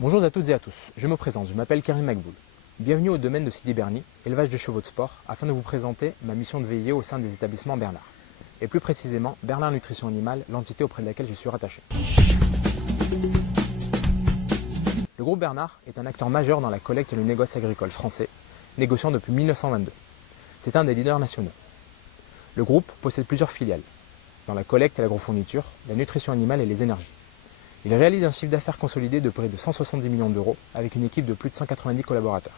Bonjour à toutes et à tous, je me présente, je m'appelle Karim Makboul. Bienvenue au domaine de Sidi Berni, élevage de chevaux de sport, afin de vous présenter ma mission de veiller au sein des établissements Bernard. Et plus précisément, Bernard Nutrition Animale, l'entité auprès de laquelle je suis rattaché. Le groupe Bernard est un acteur majeur dans la collecte et le négoce agricole français, négociant depuis 1922. C'est un des leaders nationaux. Le groupe possède plusieurs filiales, dans la collecte et l'agrofourniture, la nutrition animale et les énergies. Il réalise un chiffre d'affaires consolidé de près de 170 millions d'euros avec une équipe de plus de 190 collaborateurs.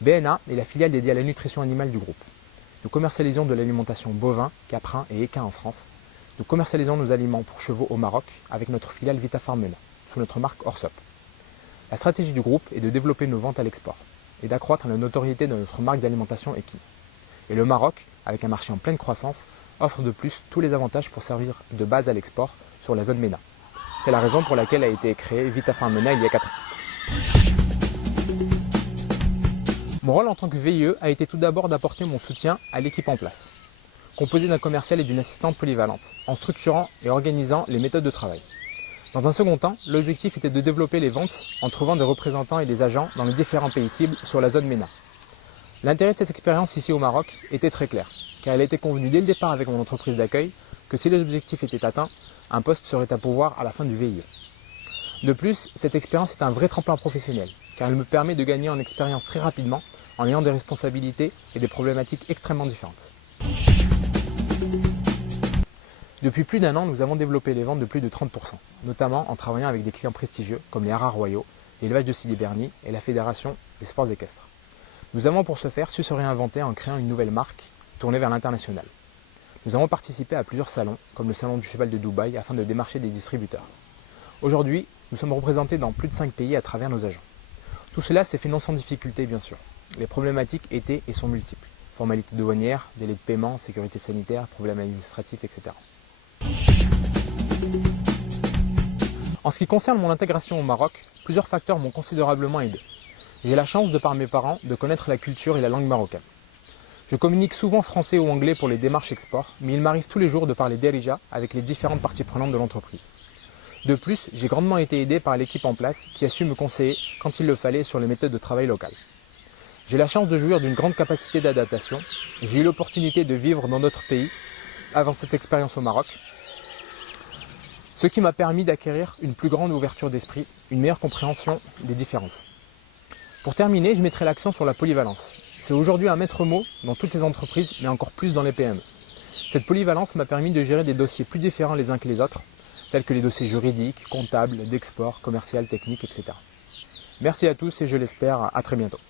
BNA est la filiale dédiée à la nutrition animale du groupe. Nous commercialisons de l'alimentation bovin, caprin et équin en France. Nous commercialisons nos aliments pour chevaux au Maroc avec notre filiale VitaFarm MENA, sous notre marque Orsop. La stratégie du groupe est de développer nos ventes à l'export et d'accroître la notoriété de notre marque d'alimentation équine. Et le Maroc, avec un marché en pleine croissance, offre de plus tous les avantages pour servir de base à l'export sur la zone MENA. C'est la raison pour laquelle a été créée VitaFarm MENA il y a 4 ans. Mon rôle en tant que VIE a été tout d'abord d'apporter mon soutien à l'équipe en place, composée d'un commercial et d'une assistante polyvalente, en structurant et organisant les méthodes de travail. Dans un second temps, l'objectif était de développer les ventes en trouvant des représentants et des agents dans les différents pays cibles sur la zone MENA. L'intérêt de cette expérience ici au Maroc était très clair, car elle était convenue dès le départ avec mon entreprise d'accueil que si les objectifs étaient atteints, un poste serait à pourvoir à la fin du VIE. De plus, cette expérience est un vrai tremplin professionnel, car elle me permet de gagner en expérience très rapidement en ayant des responsabilités et des problématiques extrêmement différentes. Depuis plus d'un an, nous avons développé les ventes de plus de 30%, notamment en travaillant avec des clients prestigieux comme les Haras Royaux, l'élevage de Sidi Berni et la Fédération des sports équestres. Nous avons pour ce faire su se réinventer en créant une nouvelle marque tournée vers l'international. Nous avons participé à plusieurs salons, comme le salon du cheval de Dubaï, afin de démarcher des distributeurs. Aujourd'hui, nous sommes représentés dans plus de 5 pays à travers nos agents. Tout cela s'est fait non sans difficulté, bien sûr. Les problématiques étaient et sont multiples. Formalités douanières, délais de paiement, sécurité sanitaire, problèmes administratifs, etc. En ce qui concerne mon intégration au Maroc, plusieurs facteurs m'ont considérablement aidé. J'ai la chance, de par mes parents, de connaître la culture et la langue marocaine. Je communique souvent français ou anglais pour les démarches export, mais il m'arrive tous les jours de parler derija avec les différentes parties prenantes de l'entreprise. De plus, j'ai grandement été aidé par l'équipe en place qui a su me conseiller quand il le fallait sur les méthodes de travail locales. J'ai la chance de jouir d'une grande capacité d'adaptation. J'ai eu l'opportunité de vivre dans d'autres pays avant cette expérience au Maroc, ce qui m'a permis d'acquérir une plus grande ouverture d'esprit, une meilleure compréhension des différences. Pour terminer, je mettrai l'accent sur la polyvalence. C'est aujourd'hui un maître mot dans toutes les entreprises, mais encore plus dans les PME. Cette polyvalence m'a permis de gérer des dossiers plus différents les uns que les autres, tels que les dossiers juridiques, comptables, d'export, commercial, technique, etc. Merci à tous et je l'espère à très bientôt.